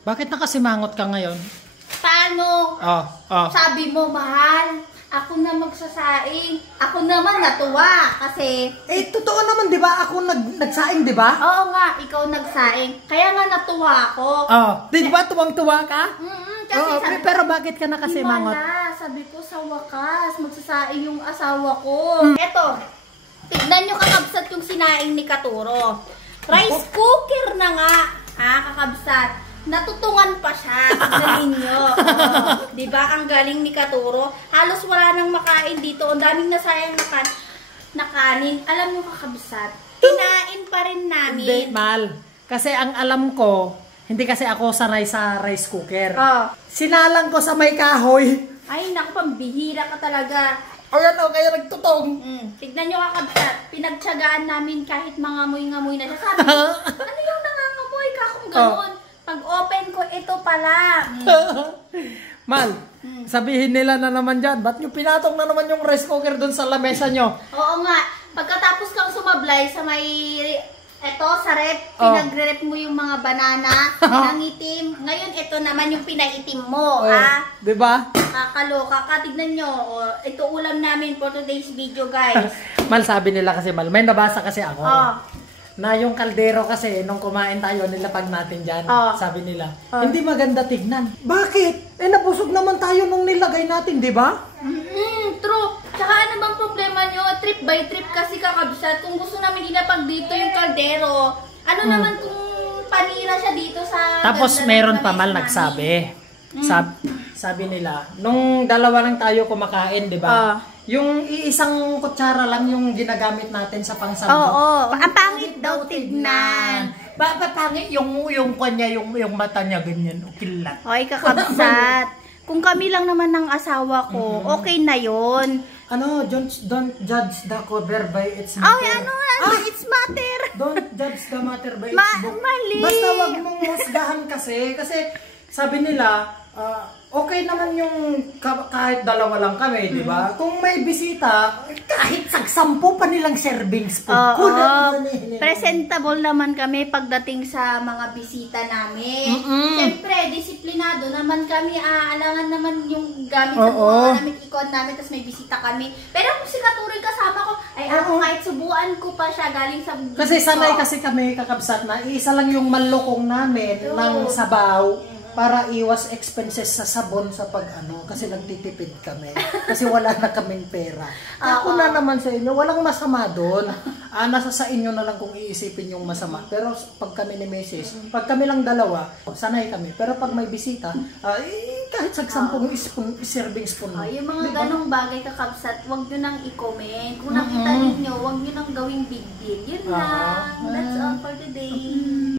Bakit nakasimangot ka ngayon? Paano? Sabi mo, mahal, ako na magsasaing. Ako naman natuwa kasi... Totoo naman, di ba? Ako nagsaing, di ba? Oo nga, ikaw nagsaing. Kaya nga natuwa ako. Di ba tuwang-tuwa ka? Kasi pero bakit ka nakasimangot? Sabi ko sa wakas, magsasaing yung asawa ko. Eto, tignan nyo kakabsat yung sinaing ni Katuro. Rice cooker na nga, kakabsat. Natutungan pa siya. Tignan ninyo. Diba? Ang galing ni Katuro. Halos wala nang makain dito. Ang daming nasayang na kanin. Alam nyo kakabsat, kinain pa rin namin. Hindi, Mal. Kasi ang alam ko, hindi kasi ako sanay sa rice cooker. Sinalang ko sa may kahoy. Ay, naku, pambihira ka talaga. Ayan kaya nagtutong. Tignan nyo kakabsat. Pinagtsagaan namin kahit mangamoy-ngamoy na siya. Sabi ko, ano yung nangangamoy ka kung gano'n? Pag open ko, ito pala. Mal, sabihin nila na naman dyan, ba't nyo pinatong na naman yung rice cooker dun sa lamesa nyo? Oo nga. Pagkatapos kang sumablay sa may, sa rep, pinagre-rep mo yung mga banana, pinangitim. Ngayon, ito naman yung pinaitim mo, Diba? Kakaloka ka. Tignan nyo. Ito ulam namin for today's video, guys. Mal, sabi nila kasi, Mal, may nabasa kasi ako. Na yung kaldero kasi, nung kumain tayo, nilapag natin dyan. Sabi nila, hindi maganda tignan. Bakit? Nabusog naman tayo nung nilagay natin, di ba? True. Tsaka ano bang problema nyo? Trip by trip kasi kakabsat. Kung gusto namin ilapag dito yung kaldero, ano naman kung panira siya dito sa... Tapos meron pa, Mal, nagsabi. Sabi nila, nung dalawa lang tayo kumakain, di ba? Yung iisang kutsara lang yung ginagamit natin sa pangsandok. Ang pangit daw tignan. Pangit yung kanya, yung mata niya ganyan, ukilat. Hoy, kakabsat. Kung kami lang naman ng asawa ko, okay na yon. Don't judge the cover by its matter. Its matter. Don't judge the matter by its book. Mali. Basta wag mong husgahan kasi sabi nila, okay naman yung kahit dalawa lang kami, di ba? Kung may bisita, kahit sagsampu pa nilang serving spoon. Presentable naman kami pagdating sa mga bisita namin. Siyempre, disiplinado naman kami. Alangan naman yung gamit sa buwan namin, ikon namin, tapos may bisita kami. Pero kung si Katuro kasama ko, ay ako kahit subuan ko pa siya galing sa buwan. Kasi sanay kasi kami kakabsat na isa lang yung malukong namin ng sabaw. Para iwas expenses sa sabon sa kasi nagtitipid kami. Kasi wala na kaming pera. Ako na naman sa inyo, walang masama doon. Nasa sa inyo na lang kung iisipin yung masama. Pero pag kami ni Mrs., pag kami lang dalawa, sanay kami. Pero pag may bisita, kahit sagsampung serving spoon. Yung mga ganong bagay kakabsat, huwag nyo nang i-comment. Kung nakita ninyo, huwag nyo nang gawing big deal. Yun lang. That's all for today.